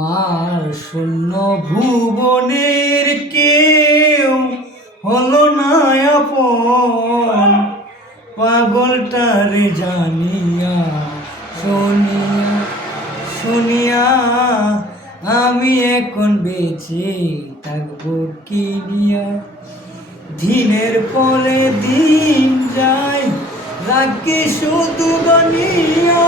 আমার শূন্য ভুবনের কেউ হলো না আপন, পাগলটারে জানিয়া শুনিয়া শুনিয়া আমি এখন বেঁচে থাকবো কি নিয়া। দিনের পরে দিন যায় রাখি শুধু গনিয়া,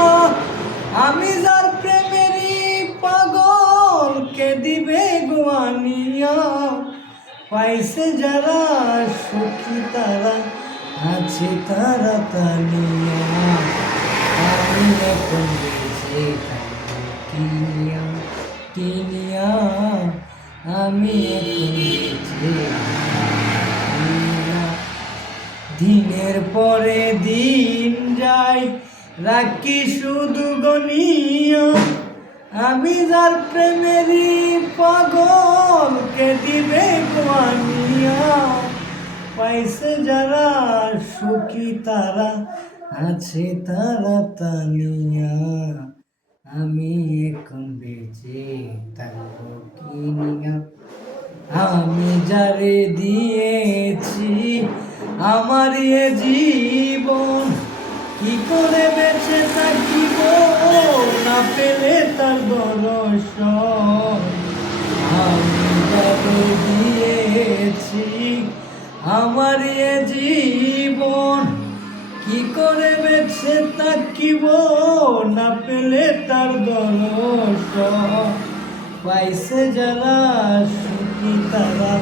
আমি যার প্রেমেরই পাগল কে দিবে গোয়ানিয়া। পাইছে যারা সুখী তারা আছে তারা তানিয়া, আমি এখন বেঁচে থাকবো কিনিয়া কিনিয়া, আমি এখন বেঁচে দিনের পরে দিন যায় রাখি শুধু গনিয়া, আমি যার প্রেমেরই পাগল কে দিবে গোয়ানিয়া। পাইছে যারা সুখী তারা আছে তারা তানিয়া, আমি এখন বেঁচে থাকবো কিনিয়া। আমি যারে দিয়েছি আমার এ জীবন, কি করে বেঁচে থাকিব না পেলে তার দর্শন। আমি যারে দিয়েছি আমার এ জীবন, কি করে বেঁচে থাকিব না পেলে তার দর্শন। পাইছে যারা সুখী তারা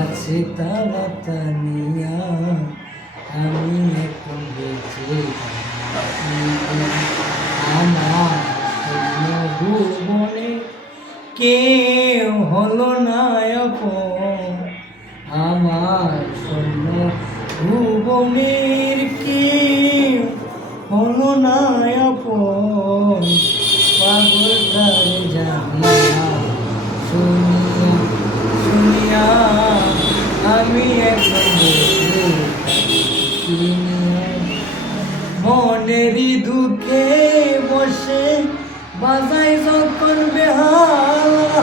আছে তারা তানিয়া, আমি এখন বেঁচে আমার শূন্য ভুবনে কেউ হলো না আপন, আমার শূন্য ভুবনের কেউ হলো না আপন, পাগলটারে জানিয়া শুনিয়া শুনিয়া আমি এখন বেঁচে কিনিয়া। মনেরই দুঃখে বসে বাজাই যখন বেহালা,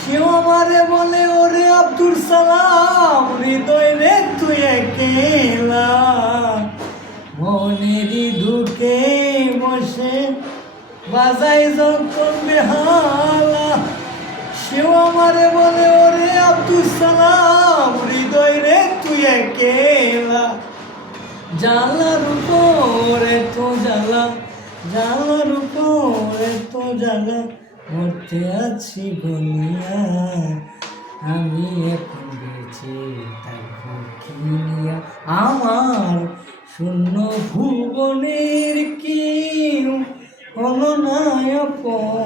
সেও আমারে বলে ওরে আব্দুল সালাম হৃদয় রে তুই একেলা। মনেরই দুঃখে বসে বাজাই যখন বেহালা, সেও আমারে বলে ওরে আব্দুল সালাম হৃদয় রে তুই একেলা। জালার উপরে তো জ্বালা, জালার উপরে তো জ্বালা, মরতে আছি গনিয়া, আমি এখন বেঁচে থাকবো কিনিয়া। আমার শূন্য ভুবনের কেউ হলো না আপন।